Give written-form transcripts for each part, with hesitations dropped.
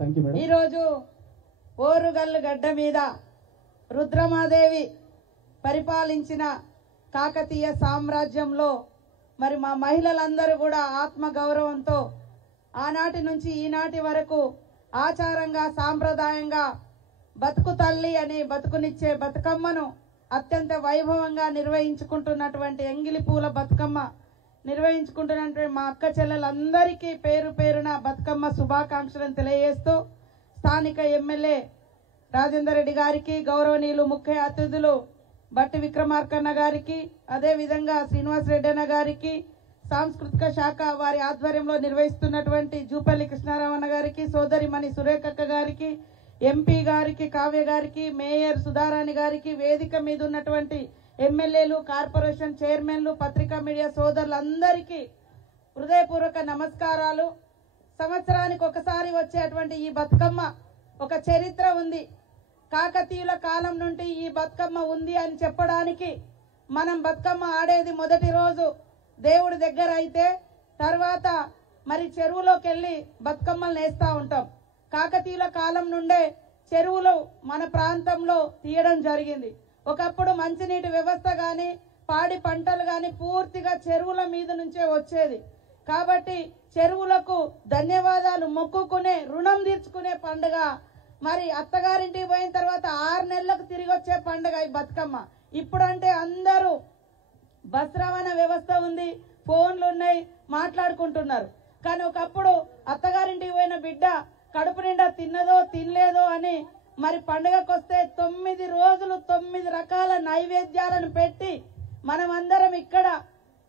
ఈరోజు ఓరుగల్లు గడ్డ మీద రుద్రమాదేవి పరిపాలించిన కాకతీయ సామ్రాజ్యంలో మరి మా మహిళలందరూ కూడా ఆత్మ గౌరవంతో ఆనాటి నుంచి ఈనాటి వరకు ఆచారంగా సాంప్రదాయంగా బతుకు తల్లి అని బతుకునిచ్చే బతుకమ్మను అత్యంత వైభవంగా నిర్వహించుకుంటున్నటువంటి ఎంగిలి పూల బతుకమ్మ నిర్వహించుకుంటున్నటువంటి మా అక్క చెల్లెలందరికీ పేరు పేరున బతుకమ్మ శుభాకాంక్షలను తెలియజేస్తూ స్థానిక ఎమ్మెల్యే రాజేందర్ రెడ్డి గారికి, గౌరవనీయులు ముఖ్య అతిథులు బట్టి విక్రమార్కన్న గారికి, అదే విధంగా శ్రీనివాస్ రెడ్డి అన్న గారికి, సాంస్కృతిక శాఖ వారి ఆధ్వర్యంలో నిర్వహిస్తున్నటువంటి జూపల్లి కృష్ణారామన్న గారికి, సోదరిమణి సురేఖక్క గారికి, ఎంపీ గారికి, కావ్య గారికి, మేయర్ సుధారాణి గారికి, వేదిక మీద ఉన్నటువంటి ఎమ్మెల్యేలు, కార్పొరేషన్ చైర్మన్లు, పత్రికా మీడియా సోదరులందరికీ హృదయపూర్వక నమస్కారాలు. సంవత్సరానికి ఒకసారి వచ్చేటువంటి ఈ బతుకమ్మ ఒక చరిత్ర ఉంది. కాకతీయుల కాలం నుండి ఈ బతుకమ్మ ఉంది అని చెప్పడానికి మనం బతుకమ్మ ఆడేది మొదటి రోజు దేవుడి దగ్గర అయితే తర్వాత మరి చెరువులోకి వెళ్ళి బతుకమ్మలు నేస్తా ఉంటాం. కాకతీయుల కాలం నుండే చెరువులు మన ప్రాంతంలో తీయడం జరిగింది. ఒకప్పుడు మంచినీటి వ్యవస్థ గాని పాడి పంటలు గాని పూర్తిగా చెరువుల మీద నుంచే వచ్చేది. కాబట్టి చెరువులకు ధన్యవాదాలు మొక్కుకునే, రుణం తీర్చుకునే పండుగ. మరి అత్తగారింటికి పోయిన తర్వాత 6 నెలలకు తిరిగి వచ్చే పండుగ ఈ బతుకమ్మ. ఇప్పుడంటే అందరూ బస్ రవాణా వ్యవస్థ ఉంది, ఫోన్లు ఉన్నాయి, మాట్లాడుకుంటున్నారు. కానీ ఒకప్పుడు అత్తగారింటికి పోయిన బిడ్డ కడుపు నిండా తిన్నదో తినలేదో అని మరి పండుగకు వస్తే 9 రోజులు 9 రకాల నైవేద్యాలను పెట్టి మనమందరం ఇక్కడ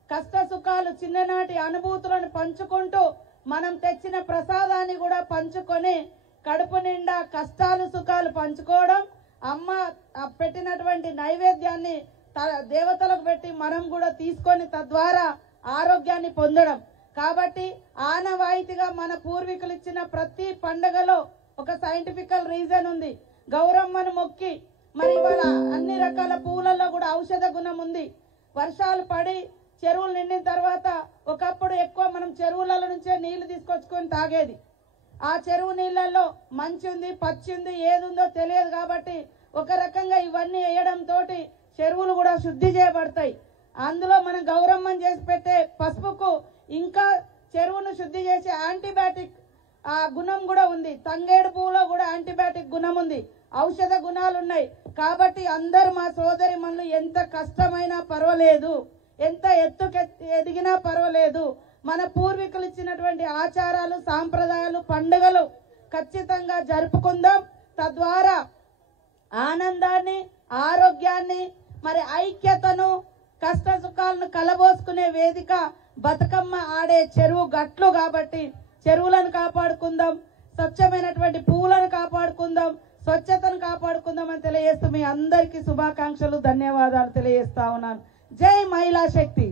కష్ట సుఖాలు, చిన్ననాటి అనుభూతులను పంచుకుంటూ మనం తెచ్చిన ప్రసాదాన్ని కూడా పంచుకొని కడుపు నిండా కష్టాలు సుఖాలు పంచుకోవడం, అమ్మ పెట్టినటువంటి నైవేద్యాన్ని దేవతలకు పెట్టి మనం కూడా తీసుకొని తద్వారా ఆరోగ్యాన్ని పొందడం. కాబట్టి ఆనవాయితీగా మన పూర్వీకులు ఇచ్చిన ప్రతి పండుగలో ఒక సైంటిఫికల్ రీజన్ ఉంది. గౌరమ్మను మొక్కి మరి ఇవాళ అన్ని రకాల పూలలో కూడా ఔషధ గుణం ఉంది. వర్షాలు పడి చెరువులు నిండిన తర్వాత ఒకప్పుడు ఎక్కువ మనం చెరువుల నుంచే నీళ్లు తీసుకొచ్చుకొని తాగేది. ఆ చెరువు నీళ్లలో మంచి ఉంది, పచ్చి ఉంది, ఏది ఉందో తెలియదు. కాబట్టి ఒక రకంగా ఇవన్నీ వేయడం తోటి చెరువులు కూడా శుద్ధి చేయబడతాయి. అందులో మనం గౌరమ్మని చేసి పెట్టే పసుపుకు ఇంకా చెరువును శుద్ధి చేసే యాంటీబయాటిక్ ఆ గుణం కూడా ఉంది. తంగేడు పువ్వులో కూడా యాంటీబయాటిక్ గుణం ఉంది, ఔషధ గుణాలు ఉన్నాయి. కాబట్టి అందరు మా సోదరి మనులు ఎంత కష్టమైనా పర్వాలేదు, ఎంత ఎదిగినా పర్వాలేదు, మన పూర్వీకులు ఇచ్చినటువంటి ఆచారాలు, సాంప్రదాయాలు, పండుగలు ఖచ్చితంగా జరుపుకుందాం. తద్వారా ఆనందాన్ని, ఆరోగ్యాన్ని, మరి ఐక్యతను, కష్ట సుఖాలను కలబోసుకునే వేదిక బతుకమ్మ ఆడే చెరువు గట్లు. కాబట్టి చెరువులను కాపాడుకుందాం, స్వచ్ఛమైనటువంటి పువ్వులను కాపాడుకుందాం, స్వచ్ఛతను కాపాడుకుందాం అని తెలియజేస్తూ మీ అందరికీ శుభాకాంక్షలు, ధన్యవాదాలు తెలియజేస్తా ఉన్నాను. జై మహిళా శక్తి.